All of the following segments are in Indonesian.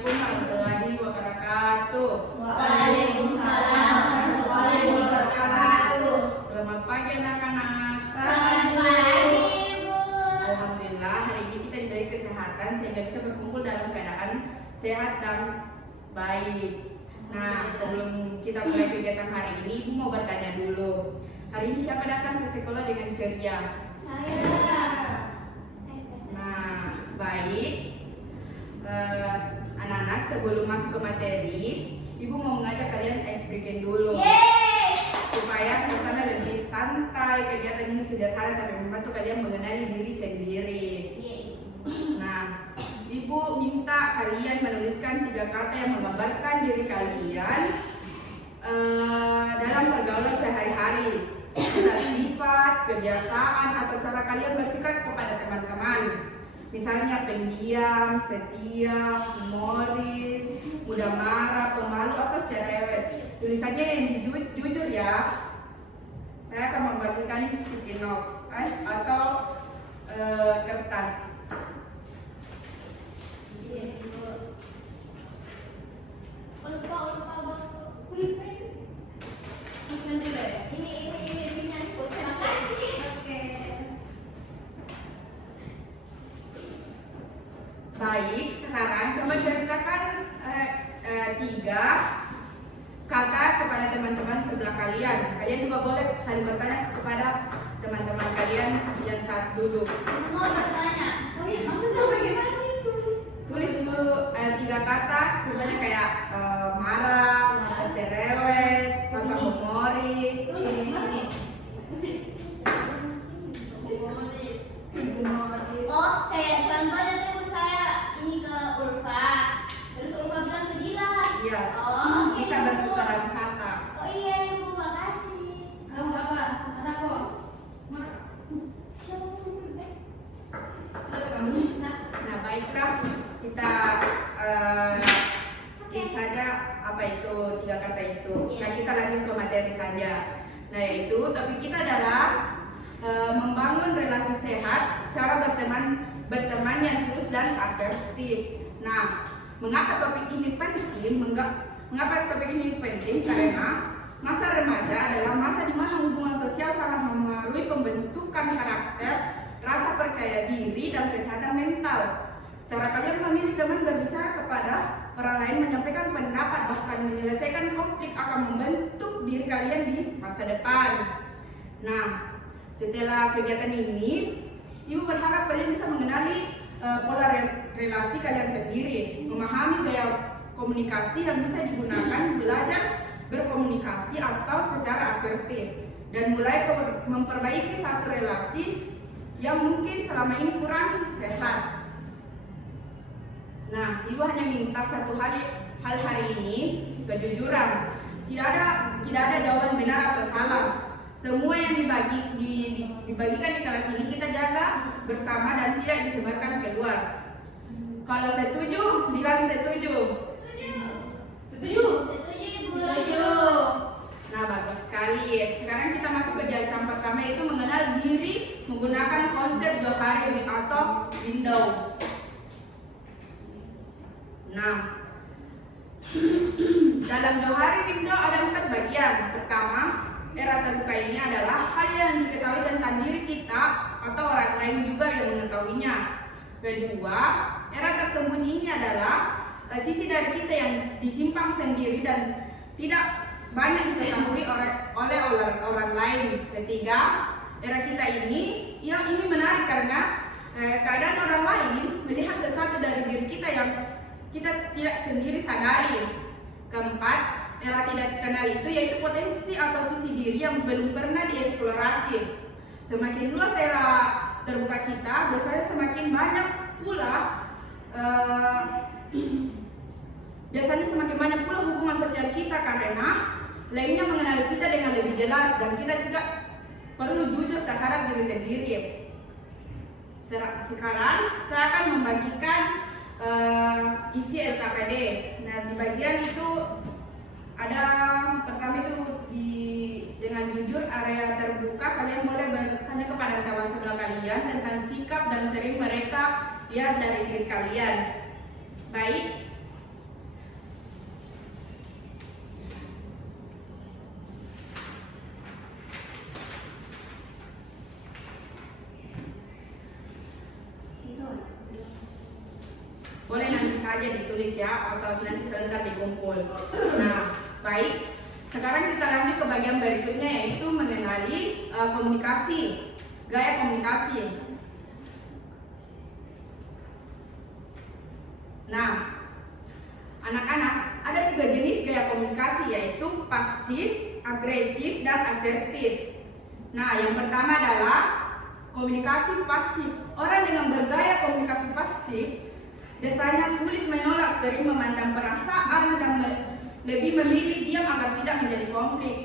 Assalamualaikum warahmatullahi wabarakatuh. Waalaikumsalam warahmatullahi wabarakatuh. Selamat pagi anak-anak. Selamat pagi, Ibu. Alhamdulillah hari ini kita diberi kesehatan sehingga bisa berkumpul dalam keadaan sehat dan baik. Nah, sebelum kita mulai kegiatan hari ini, Ibu mau bertanya dulu. Hari ini siapa datang ke sekolah dengan ceria? Saya. Nah, baik. Anak-anak, sebelum masuk ke materi, Ibu mau mengajak kalian ice breaking dulu. Yeay. Supaya suasana lebih santai, kegiatan ini sederhana tapi membantu kalian mengenali diri sendiri. Nah, Ibu minta kalian menuliskan 3 kata yang menggambarkan diri kalian dalam pergaulan sehari-hari. Bisa sifat, kebiasaan, atau cara kalian bersikap kepada teman-teman. Misalnya pendiam, setia, humoris, mudah marah, pemalu, atau cerewet. Tulisannya yang jujur ya. Saya akan membagikan sticky note atau kertas. Baik, sekarang coba ceritakan 3 kata kepada teman-teman sebelah kalian. Kalian juga boleh saling bertanya kepada teman-teman kalian yang saat duduk. Mau bertanya. Maksudnya bagaimana itu? Tulis dulu 3 kata, contohnya kayak marah, atau cerewet, atau humoris. Oh, kayak contohnya tuh saya ini ke Ulfa. Terus Ulfa bilang ke Dila. Iya, Oh, bisa gitu. bertukaran kata. Oh iya, Ibu, makasih. Kamu apa? Anakku. Siapa yang berbeda? Nah, baiklah, kita skip saja apa itu 3 kata itu. Nah, kita lanjut ke materi saja. Nah, yaitu topik kita adalah membangun relasi sehat, cara berteman yang tulus dan asertif. Nah, mengapa topik ini penting? Mengapa topik ini penting? Karena masa remaja adalah masa di mana hubungan sosial sangat memengaruhi pembentukan karakter, rasa percaya diri, dan kesehatan mental. Cara kalian memilih teman berbicara kepada orang lain, menyampaikan pendapat, bahkan menyelesaikan konflik akan membentuk diri kalian di masa depan. Nah, setelah kegiatan ini, Ibu berharap kalian bisa mengenali pola relasi kalian sendiri, memahami gaya komunikasi yang bisa digunakan, belajar berkomunikasi atau secara asertif, dan mulai memperbaiki satu relasi yang mungkin selama ini kurang sehat. Nah, Ibu hanya minta satu hal hari ini, kejujuran. Tidak ada jawaban benar atau salah. Semua yang dibagikan di kelas ini kita jaga bersama dan tidak disebarkan keluar. Kalau setuju, bilang setuju. Setuju? Setuju, Ibu. Setuju. Nah, bagus sekali. Sekarang kita masuk ke jam pertama, yaitu mengenal diri menggunakan konsep Johari atau window. Nah, dalam Johari window ada 4 bagian. Pertama, era terbuka ini adalah hal yang diketahui tentang diri kita atau orang lain juga yang mengetahuinya. Kedua, era tersembunyi ini adalah sisi dari kita yang disimpan sendiri dan tidak banyak diketahui oleh orang lain. Ketiga, era kita ini menarik karena keadaan orang lain melihat sesuatu dari diri kita yang kita tidak sendiri sadari. Keempat, era tidak dikenal itu yaitu potensi atau sisi diri yang belum pernah dieksplorasi. Semakin luas era terbuka kita, biasanya semakin banyak pula hubungan sosial kita karena lainnya mengenal kita dengan lebih jelas dan kita juga perlu jujur terhadap diri sendiri. Sekarang saya akan membagikan isi LKPD. Nah, di bagian itu ada pertama itu dengan jujur area terbuka, kalian boleh bertanya kepada teman sebelah kalian tentang sikap dan sering mereka lihat dari diri kalian. Baik, boleh nanti saja ditulis ya, atau nanti sebentar dikumpul. Nah, baik. Sekarang kita lanjut ke bagian berikutnya, yaitu mengenali komunikasi, gaya komunikasi. Nah, anak-anak, ada 3 jenis gaya komunikasi, yaitu pasif, agresif, dan asertif. Nah, yang pertama adalah komunikasi pasif. Orang dengan bergaya komunikasi pasif biasanya sulit menolak, sering memandang perasaan, dan lebih memilih diam agar tidak menjadi konflik.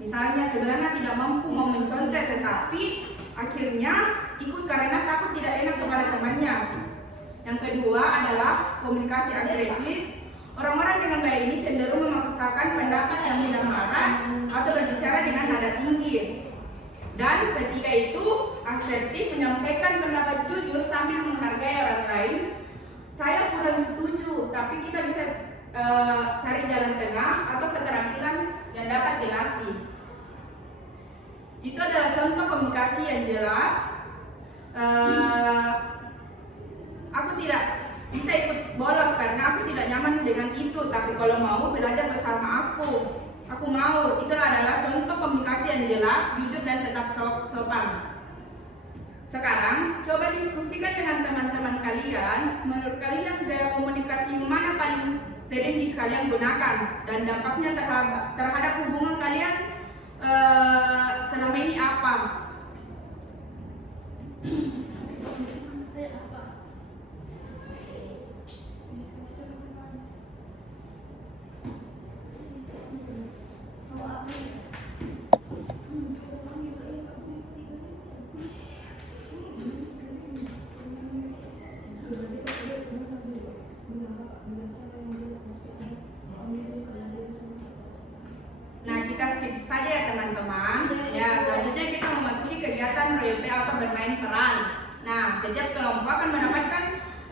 Misalnya sebenarnya tidak mampu mau mencontek, tetapi akhirnya ikut karena takut tidak enak kepada temannya. Yang kedua adalah komunikasi agresif. Orang-orang dengan gaya ini cenderung memaksakan pendapat yang mudah marah atau berbicara dengan nada tinggi. Dan ketiga itu asertif, menyampaikan pendapat jujur sambil menghargai orang lain. Saya kurang setuju, tapi kita bisa cari jalan tengah atau keterampilan yang dapat dilatih. Itu adalah contoh komunikasi yang jelas. Aku tidak bisa ikut bolos karena aku tidak nyaman dengan itu, tapi kalau mau belajar bersama aku mau. Itu adalah contoh komunikasi yang jelas, jujur, dan tetap sopan. Sekarang coba diskusikan dengan teman-teman kalian. Menurut kalian gaya komunikasi mana paling sering kalian gunakan dan dampaknya terhadap hubungan kalian selama ini apa? Nah, kita skip saja ya teman-teman. Ya, selanjutnya kita memasuki kegiatan role play atau bermain peran. Nah, setiap kelompok akan mendapatkan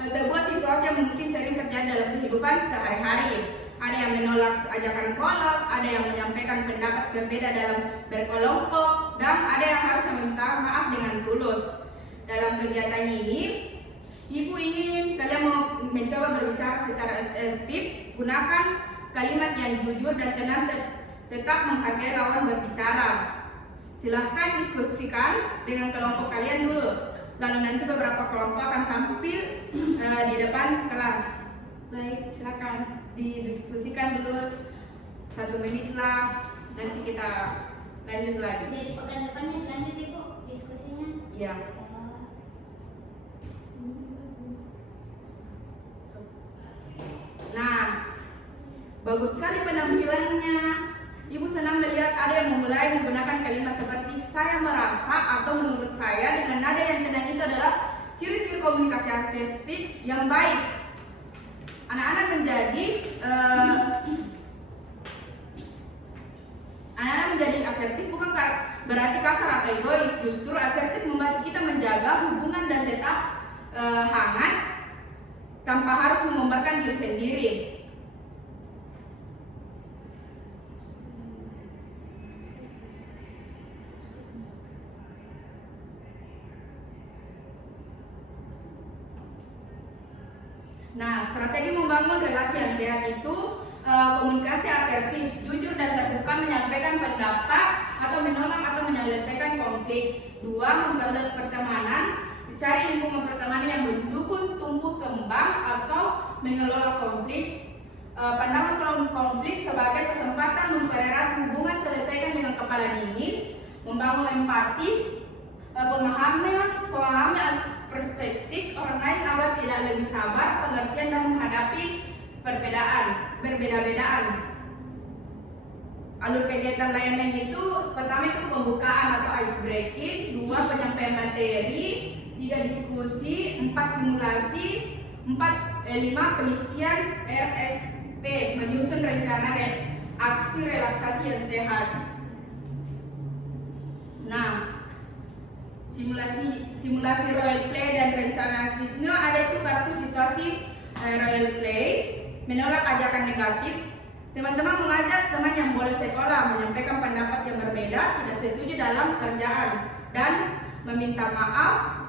sebuah situasi yang mungkin sering terjadi dalam kehidupan sehari-hari. Ada yang menolak ajakan polos, ada yang menyampaikan pendapat berbeda dalam berkelompok, dan ada yang harus meminta maaf dengan tulus. Dalam kegiatan ini, Ibu ingin kalian mau mencoba berbicara secara asertif, gunakan kalimat yang jujur dan tenang, tetap menghargai lawan berbicara. Silahkan diskusikan dengan kelompok kalian dulu, lalu nanti beberapa kelompok akan tampil di depan kelas. Baik, silakan didiskusikan dulu 1 menit lah, nanti kita lanjut lagi. Jadi pekan depannya dilanjut Ibu diskusinya. Iya. Nah, bagus sekali penampilannya. Ibu senang melihat ada yang memulai menggunakan kalimat seperti saya merasa atau menurut saya dengan nada yang tenang. Itu adalah ciri-ciri komunikasi artistik yang baik. Anak-anak menjadi asertif bukan berarti kasar atau egois. Justru asertif membantu kita menjaga hubungan dan tetap hangat tanpa harus mengumbarkan diri sendiri. Nah, strategi membangun relasi yang sehat itu komunikasi asertif, jujur dan terbuka, menyampaikan pendapat atau menolak atau menyelesaikan konflik. 2, memperluas pertemanan, cari lingkungan pertemanan yang mendukung tumbuh kembang atau mengelola konflik. Pandangan konflik sebagai kesempatan mempererat hubungan, selesaikan dengan kepala dingin, membangun empati, pemahaman perspektif orang lain agar tidak lebih sabar, pengertian dan menghadapi berbeda-bedaan. Alur kegiatan layanan itu pertama itu pembukaan atau ice breaking, 2 penyampaian materi, 3 diskusi, 4 simulasi, 5 pengisian RSP, menyusun rencana aksi relaksasi yang sehat. Nah, simulasi role play dan rencana aksi. Ada itu kartu situasi role play, menolak ajakan negatif. Teman-teman mengajak teman yang boleh sekolah menyampaikan pendapat yang berbeda, tidak setuju dalam kerjaan, dan meminta maaf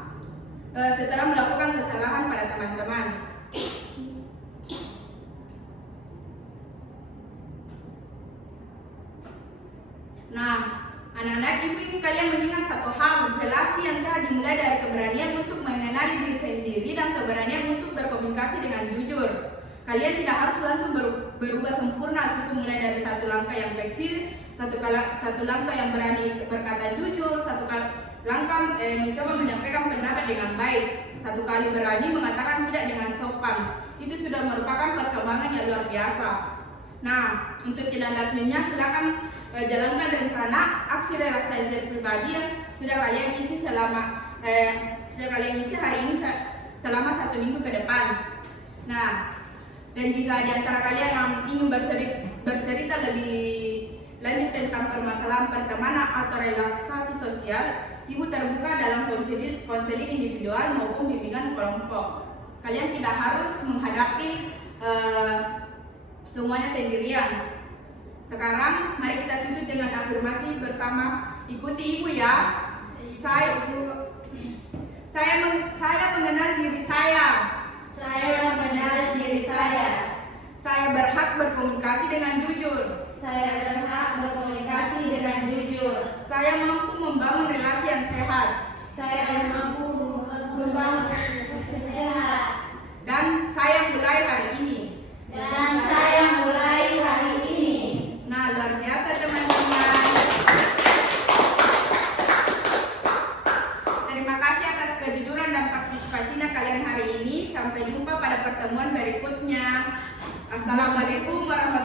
setelah melakukan kesalahan pada teman-teman. Nah, ibu-ibu kalian mengingat satu hal, relasi yang sehat dimulai dari keberanian untuk mengenali diri sendiri dan keberanian untuk berkomunikasi dengan jujur. Kalian tidak harus langsung berubah sempurna, cukup mulai dari satu langkah yang kecil, satu langkah yang berani berkata jujur, langkah mencoba menyampaikan pendapat dengan baik, satu kali berani mengatakan tidak dengan sopan. Itu sudah merupakan perkembangan yang luar biasa. Nah, untuk tindak lanjutnya silakan jalankan rencana aksi relaksasi pribadi yang sudah kalian isi hari ini selama 1 minggu ke depan. Nah, dan jika di antara kalian yang ingin bercerita lebih lanjut tentang permasalahan pertemanan atau relaksasi sosial, ibu terbuka dalam konseling individual maupun bimbingan kelompok. Kalian tidak harus menghadapi semuanya sendirian. Sekarang mari kita tutup dengan afirmasi bersama. Ikuti ibu ya. Saya mengenal diri saya. Saya mengenal diri saya. Saya berhak berkomunikasi dengan jujur. Saya berhak berkomunikasi dengan jujur. Saya mampu membangun relasi yang sehat. Saya mampu membangun sehat. Dan saya mulai hari ini. Dan saya mulai hari ini. Nah, luar biasa teman-teman. Terima kasih atas kejujuran dan partisipasinya kalian hari ini. Sampai jumpa pada pertemuan berikutnya. Assalamualaikum warahmatullahi wabarakatuh.